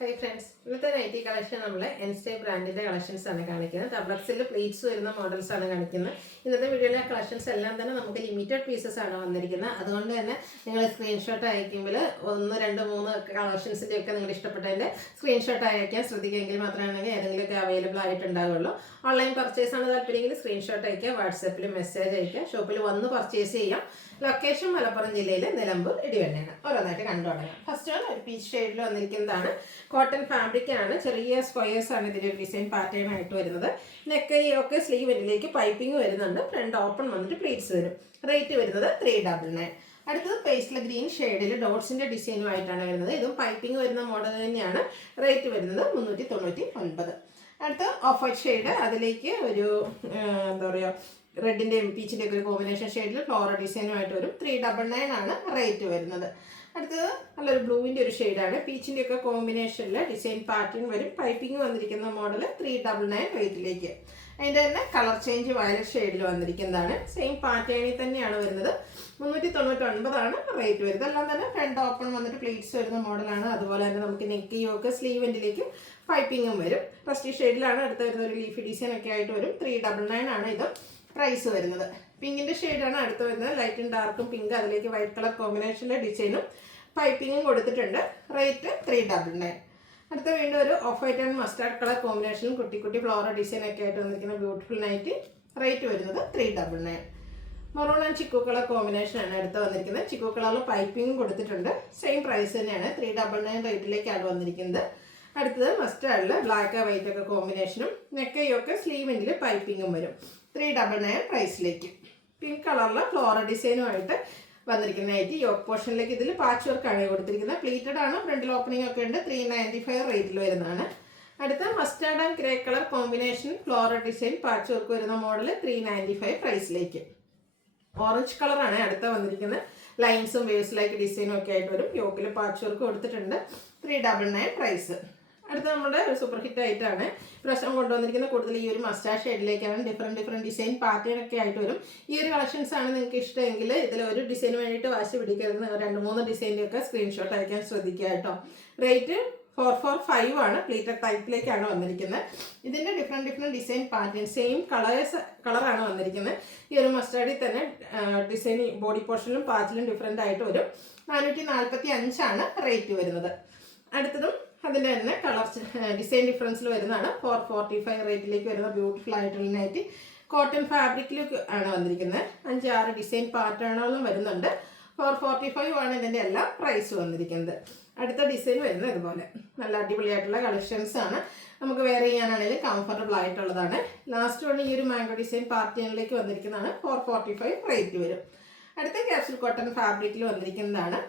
Hi friends, ഇന്നത്തെ nightie collection നമ്മൾ എൻസ്റ്റേ ബ്രാൻഡിന്റെ കളക്ഷൻസ് ആണ് കാണിക്കുന്നത്. ഡബിൾസിൽ പ്ലേറ്റ്സ് വരുന്ന മോഡൽസ് ആണ് കാണിക്കുന്നത്. ഇന്നത്തെ വീഡിയോയിലെ കളക്ഷൻസ് എല്ലാം തന്നെ നമുക്ക് ലിമിറ്റഡ് പീസസ് ആണ് വന്നിരിക്കുന്നത്. അതുകൊണ്ട് തന്നെ നിങ്ങൾ സ്ക്രീൻഷോട്ട് അയക്കുമ്പോൾ 1, 2, 3 കളക്ഷൻസിൻ്റെ ഒക്കെ നിങ്ങൾ ഇഷ്ടപ്പെട്ടതിൻ്റെ സ്ക്രീൻഷോട്ട് അയക്കാൻ ശ്രദ്ധിക്കുമെങ്കിൽ മാത്രമാണെങ്കിൽ ഏതെങ്കിലുമൊക്കെ അവൈലബിൾ ആയിട്ടുണ്ടാവുള്ളൂ. ഓൺലൈൻ പർച്ചേസ് ആണ് താല്പര്യമെങ്കിൽ സ്ക്രീൻഷോട്ട് അയക്കുക, വാട്സാപ്പിൽ മെസ്സേജ് അയക്കുക, ഷോപ്പിൽ വന്ന് പർച്ചേസ് ചെയ്യാം. ലൊക്കേഷൻ മലപ്പുറം ജില്ലയിലെ നിലമ്പൂർ ഇടിവണ്ണയാണ്. ഓരോന്നായിട്ട് കണ്ടു തുടങ്ങാം. ഫസ്റ്റ് വൺ ഒരു പീച്ച് ഷെയ്ഡിൽ വന്നിരിക്കുന്നതാണ്. കോട്ടൺ ഫാബ്രിക് ആണ്. ചെറിയ സ്ക്വയേഴ്സ് ആണ് ഇതിൻ്റെ ഡിസൈൻ പാറ്റേൺ ആയിട്ട് വരുന്നത്. നെക്ക് ഒക്കെ സ്ലീവിലേക്ക് പൈപ്പിംഗ് വരുന്നുണ്ട്. ഫ്രണ്ട് ഓപ്പൺ വന്നിട്ട് പ്ലീറ്റ്സ് വരും. റേറ്റ് വരുന്നത് 399. അടുത്തത് പേസ്റ്റൽ ഗ്രീൻ ഷെയ്ഡിൽ ഡോട്ട്സിൻ്റെ ഡിസൈനുമായിട്ടാണ് വരുന്നത്. ഇതും പൈപ്പിംഗ് വരുന്ന മോഡൽ തന്നെയാണ്. റേറ്റ് വരുന്നത് 399. അടുത്ത ഓഫ് വൈറ്റ് ഷെയ്ഡ്, അതിലേക്ക് ഒരു എന്താ പറയുക റെഡിൻ്റെയും പീച്ചിൻ്റെയൊക്കെ ഒരു കോമ്പിനേഷൻ ഷെയ്ഡിൽ ഫ്ലോറൽ ഡിസൈനുമായിട്ട് വരും. 399 ആണ് റേറ്റ് വരുന്നത്. അടുത്തത് നല്ലൊരു ബ്ലൂവിൻ്റെ ഒരു ഷെയ്ഡാണ്. പീച്ചിൻ്റെയൊക്കെ കോമ്പിനേഷനിൽ ഡിസൈൻ പാറ്റേൺ വരും. പൈപ്പിംഗ് വന്നിരിക്കുന്ന മോഡൽ 399 റേറ്റിലേക്ക്. അതിൻ്റെ തന്നെ കളർ ചേഞ്ച് വയലറ്റ് ഷെയ്ഡിൽ വന്നിരിക്കുന്നതാണ്. സെയിം പാറ്റേണിൽ തന്നെയാണ് വരുന്നത്. 399 റേറ്റ് വരുന്നത്. എല്ലാം തന്നെ ഫ്രണ്ട് ഓപ്പൺ വന്നിട്ട് പ്ലീറ്റ്സ് വരുന്ന മോഡലാണ്. അതുപോലെ തന്നെ നമുക്ക് നെക്ക് യോക്ക് സ്ലീവ് എൻഡിലേക്ക് പൈപ്പിങ്ങും വരും. ഫസ്റ്റ് ഷെയ്ഡിലാണ് അടുത്ത് വരുന്ന ഒരു ലീഫി ഡിസൈൻ ഒക്കെ ആയിട്ട് വരും. 399 ആണ് ഇത് പ്രൈസ് വരുന്നത്. പിങ്കിൻ്റെ ഷെയ്ഡാണ് അടുത്ത് വരുന്നത്. ലൈറ്റും ഡാർക്കും പിങ്ക്, അതിലേക്ക് വൈറ്റ് കളർ കോമ്പിനേഷൻ്റെ ഡിസൈനും പൈപ്പിങ്ങും കൊടുത്തിട്ടുണ്ട്. റേറ്റ് 399. അടുത്ത വീണ്ടും ഒരു of white and mustard colour കോമ്പിനേഷനും കുട്ടി കുട്ടി ഫ്ലോറൽ ഡിസൈൻ ഒക്കെ ആയിട്ട് വന്നിരിക്കുന്ന ബ്യൂട്ടിഫുൾ നൈറ്റ്. റേറ്റ് വരുന്നത് 399. മറൂൺ ആൻഡ് ചിക്കു കളർ കോമ്പിനേഷനാണ് അടുത്ത് വന്നിരിക്കുന്നത്. ചിക്കു കളറിൽ പൈപ്പിങ്ങും കൊടുത്തിട്ടുണ്ട്. സെയിം പ്രൈസ് തന്നെയാണ്. 399 റേറ്റിലേക്കാണ് വന്നിരിക്കുന്നത്. അടുത്തത് മസ്റ്റാർഡിൽ ബ്ലാക്ക് വൈറ്റ് ഒക്കെ കോമ്പിനേഷനും നെക്കയൊക്കെ സ്ലീവിൻ്റെ പൈപ്പിങ്ങും വരും. 399 പ്രൈസിലേക്ക്. പിങ്ക് കളറിൽ ഫ്ലോറൽ ഡിസൈനുമായിട്ട് വന്നിരിക്കുന്ന നൈറ്റി. യോക്ക് പോർഷനിലേക്ക് ഇതിൽ പാച്ച് വർക്കാണ് കൊടുത്തിരിക്കുന്നത്. പ്ലീറ്റഡ് ആണ്. ഫ്രണ്ടിൽ ഓപ്പണിംഗ് ഒക്കെ ഉണ്ട്. 395 റേറ്റിൽ വരുന്നതാണ്. അടുത്ത mustard and grey colour combination floral design patch work വരുന്ന മോഡൽ 395 പ്രൈസിലേക്ക്. ഓറഞ്ച് കളറാണ് അടുത്ത വന്നിരിക്കുന്നത്. ലൈൻസും വേവ്സ് ലൈക്ക് ഡിസൈനും ഒക്കെ ആയിട്ട് വരും. യോക്കിൽ പാച്ച് വർക്ക് കൊടുത്തിട്ടുണ്ട്. 399 പ്രൈസ്. അടുത്ത നമ്മുടെ ഒരു സൂപ്പർ ഹിറ്റ് ആയിട്ടാണ് പ്രശ്നം കൊണ്ടുവന്നിരിക്കുന്ന. കൂടുതൽ ഈ ഒരു മസ്റ്റാർഡ് ഷെയ്ഡിലേക്കാണ്. ഡിഫറെൻറ്റ് ഡിസൈൻ പാറ്റേൺ ഒക്കെ ആയിട്ട് വരും. ഈ ഒരു കളക്ഷൻസ് ആണ് നിങ്ങൾക്ക് ഇഷ്ടമെങ്കിൽ ഇതിൽ ഒരു ഡിസൈന് വേണ്ടിയിട്ട് വാശി പിടിക്കരുത്. 2-3 ഡിസൈൻ്റെ ഒക്കെ സ്ക്രീൻഷോട്ട് അയക്കാൻ ശ്രദ്ധിക്കുക കേട്ടോ. റേറ്റ് 445 ആണ്. പ്ലീറ്റഡ് ടൈപ്പിലേക്കാണ് വന്നിരിക്കുന്നത്. ഇതിൻ്റെ ഡിഫറെൻറ്റ് ഡിസൈൻ പാറ്റേൺ സെയിം കളറാണ് വന്നിരിക്കുന്നത്. ഈ ഒരു മസ്റ്റാർഡിൽ തന്നെ ഡിസൈൻ ബോഡി പോർഷനിലും പാച്ചിലും ഡിഫറെൻ്റ് ആയിട്ട് വരും. 445 ആണ് റേറ്റ് വരുന്നത്. അടുത്തതും അതിൻ്റെ തന്നെ കളർ ഡിസൈൻ ഡിഫറൻസിൽ വരുന്നതാണ്. 445 റേറ്റിലേക്ക് വരുന്ന ബ്യൂട്ടിഫുൾ ആയിട്ടുള്ള നൈറ്റി. കോട്ടൺ ഫാബ്രിക്കിൽ ആണ് വന്നിരിക്കുന്നത്. 5-6 ഡിസൈൻ പാറ്റേണുകളും വരുന്നുണ്ട്. 445 ആണ് ഇതിൻ്റെ എല്ലാം പ്രൈസ് വന്നിരിക്കുന്നത്. അടുത്ത ഡിസൈൻ വരുന്നത് ഇതുപോലെ നല്ല അടിപൊളിയായിട്ടുള്ള കളക്ഷൻസ് ആണ്. നമുക്ക് വെയർ ചെയ്യാനാണെങ്കിലും കംഫർട്ടബിൾ ആയിട്ടുള്ളതാണ്. ലാസ്റ്റ് വൺ ഈ ഒരു മാംഗോ ഡിസൈൻ പാറ്റേണിലേക്ക് വന്നിരിക്കുന്നതാണ്. 445 റേറ്റ് വരും. അടുത്ത ക്യാപ്സൂൾ കോട്ടൺ ഫാബ്രിക്കിൽ വന്നിരിക്കുന്നതാണ്.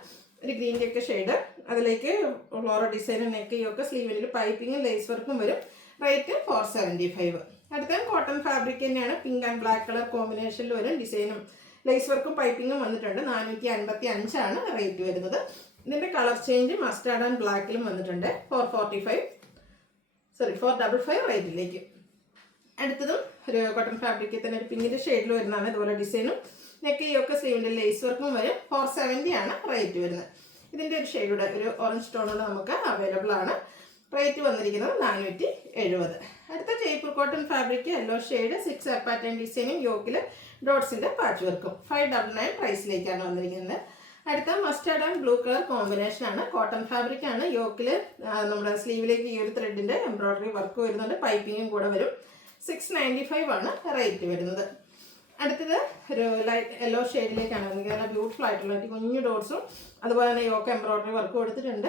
ഒരു ഗ്രീൻ്റെ ഒക്കെ ഷെയ്ഡ്, അതിലേക്ക് ഫ്ലോറൽ ഡിസൈനും നെക്കയൊക്കെ സ്ലീവിൽ പൈപ്പിങ്ങും ലേസ് വർക്കും വരും. റേറ്റ് 475. അടുത്ത കോട്ടൺ ഫാബ്രിക് തന്നെയാണ്. പിങ്ക് ആൻഡ് ബ്ലാക്ക് കളർ കോമ്പിനേഷനിൽ വരും. ഡിസൈനും ലേസ് വർക്കും പൈപ്പിങ്ങും വന്നിട്ടുണ്ട്. 455 ആണ് റേറ്റ് വരുന്നത്. ഇതിൻ്റെ കളർ ചേഞ്ച് മസ്റ്റാർഡ് ആൻഡ് ബ്ലാക്കിലും വന്നിട്ടുണ്ട്. 455 റേറ്റിലേക്ക്. അടുത്തതും ഒരു കോട്ടൺ ഫാബ്രിക്കിൽ തന്നെ ഒരു പിങ്കിൻ്റെ ഷെയ്ഡിൽ വരുന്നതാണ്. ഇതുപോലെ ഡിസൈനും നെക്കയൊക്കെ സ്ലീവിൻ്റെ ലേസ് വർക്കും വരും. 470 ആണ് റേറ്റ് വരുന്നത്. ഇതിൻ്റെ ഒരു ഷെയ്ഡുടെ ഒരു ഓറഞ്ച് ടോണുള്ള നമുക്ക് അവൈലബിൾ ആണ്. റേറ്റ് വന്നിരിക്കുന്നത് 470. അടുത്ത Jaipur cotton fabric yellow shade 6 pattern ഡിസൈനും യോക്കിൽ ഡോട്ട്സിൻ്റെ പാച്ച് വർക്കും. 599 പ്രൈസിലേക്കാണ് വന്നിരിക്കുന്നത്. അടുത്ത mustard and blue colour combination ആണ്. കോട്ടൺ ഫാബ്രിക് ആണ്. യോക്കിൽ നമ്മുടെ സ്ലീവിലേക്ക് ഈ ഒരു ത്രെഡിൻ്റെ എംബ്രോയ്ഡറി വർക്ക് വരുന്നുണ്ട്. പൈപ്പിങ്ങും കൂടെ വരും. 695 ആണ് റേറ്റ് വരുന്നത്. അടുത്തത് ഒരു ലൈറ്റ് യെല്ലോ ഷെയ്ഡിലേക്കാണ് വന്നിരിക്കുന്നത്. ബ്യൂട്ടിഫുൾ ആയിട്ടുള്ള കുഞ്ഞു ഡോട്ട്സും അതുപോലെ തന്നെ യോക്ക് എംബ്രോയ്ഡറി വർക്ക് കൊടുത്തിട്ടുണ്ട്.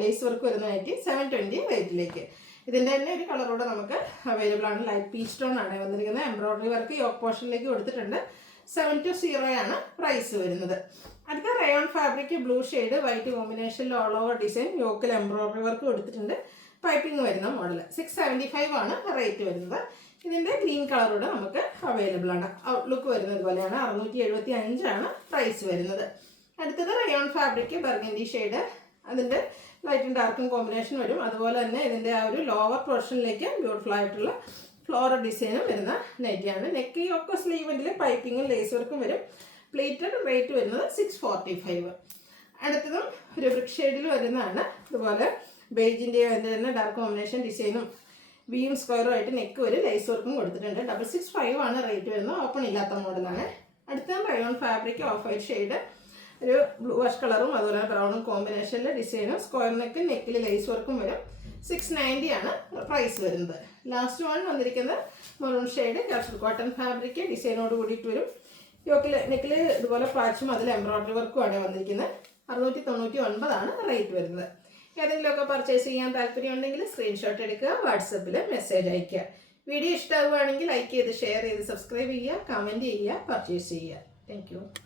ലേസ് വർക്ക് വരുന്നതായിട്ട് 720 റേറ്റിലേക്ക്. ഇതിൻ്റെ തന്നെ ഒരു കളറോടെ നമുക്ക് അവൈലബിൾ ആണ്. ലൈറ്റ് പീച്ച് ടോൺ ആണ് വന്നിരിക്കുന്നത്. എംബ്രോയ്ഡറി വർക്ക് യോക്ക് പോർഷനിലേക്ക് കൊടുത്തിട്ടുണ്ട്. 720 ആണ് പ്രൈസ് വരുന്നത്. അടുത്ത rayon fabric blue shade white കോമ്പിനേഷനിൽ ഓൾ ഓവർ ഡിസൈൻ യോക്കിൽ എംബ്രോയ്ഡറി വർക്ക് കൊടുത്തിട്ടുണ്ട്. പൈപ്പിംഗ് വരുന്ന മോഡൽ. 675 ആണ് റേറ്റ് വരുന്നത്. ഇതിൻ്റെ ഗ്രീൻ കളറോടെ നമുക്ക് അവൈലബിൾ ആണ്. ഔട്ട്ലുക്ക് വരുന്നത് പോലെയാണ്. 675 ആണ് പ്രൈസ് വരുന്നത്. അടുത്തത് റയോൺ ഫാബ്രിക് ബർഗൻഡി ഷെയ്ഡ്, അതിൻ്റെ ലൈറ്റും ഡാർക്കും കോമ്പിനേഷൻ വരും. അതുപോലെ തന്നെ ഇതിൻ്റെ ആ ഒരു ലോവർ പോർഷനിലേക്ക് ബ്യൂട്ടിഫുൾ ആയിട്ടുള്ള ഫ്ലോറൽ ഡിസൈനും വരുന്ന നൈറ്റിയാണ്. നെക്ക് ഒക്കെ സ്ലീവിൻ്റെ പൈപ്പിങ്ങും ലേസ് വർക്കും വരും. പ്ലേറ്റഡ് റേറ്റ് വരുന്നത് 645. അടുത്തതും ഒരു ബ്രിക്ക് ഷെയ്ഡിൽ വരുന്നതാണ്. ഇതുപോലെ ബേജിൻ്റെയോ അതിൻ്റെ തന്നെ ഡാർക്ക് കോമ്പിനേഷൻ ഡിസൈനും വീം സ്ക്വയറും ആയിട്ട് നെക്ക് ഒരു ലൈസ് വർക്കും കൊടുത്തിട്ടുണ്ട്. 665 ആണ് റേറ്റ് വരുന്നത്. ഓപ്പൺ ഇല്ലാത്ത മോഡലാണ്. അടുത്ത rayon fabric of white shade, ഒരു ബ്ലൂ വാഷ് കളറും അതുപോലെ ബ്രൗണും കോമ്പിനേഷനിൽ ഡിസൈനും സ്ക്വയർ നെക്കിൽ ലൈസ് വർക്കും വരും. 690 ആണ് പ്രൈസ് വരുന്നത്. ലാസ്റ്റ് വൺ വന്നിരിക്കുന്നത് മെറൂൺ ഷെയ്ഡ് കോട്ടൺ ഫാബ്രിക് ഡിസൈനോട് കൂടിയിട്ട് വരും. നെക്കിൽ ഇതുപോലെ പാച്ചും അതിൽ എംബ്രോയ്ഡറി വർക്കുമാണ് വന്നിരിക്കുന്നത്. 699 ആണ് റേറ്റ് വരുന്നത്. ഏതെങ്കിലുമൊക്കെ പർച്ചേസ് ചെയ്യാൻ താല്പര്യമുണ്ടെങ്കിൽ സ്ക്രീൻഷോട്ട് എടുക്കുക, വാട്സപ്പിൽ മെസ്സേജ് അയയ്ക്കുക. വീഡിയോ ഇഷ്ടമാവുകയാണെങ്കിൽ ലൈക്ക് ചെയ്ത് ഷെയർ ചെയ്ത് സബ്സ്ക്രൈബ് ചെയ്യുക, കമൻറ്റ് ചെയ്യുക, പർച്ചേസ് ചെയ്യുക. താങ്ക്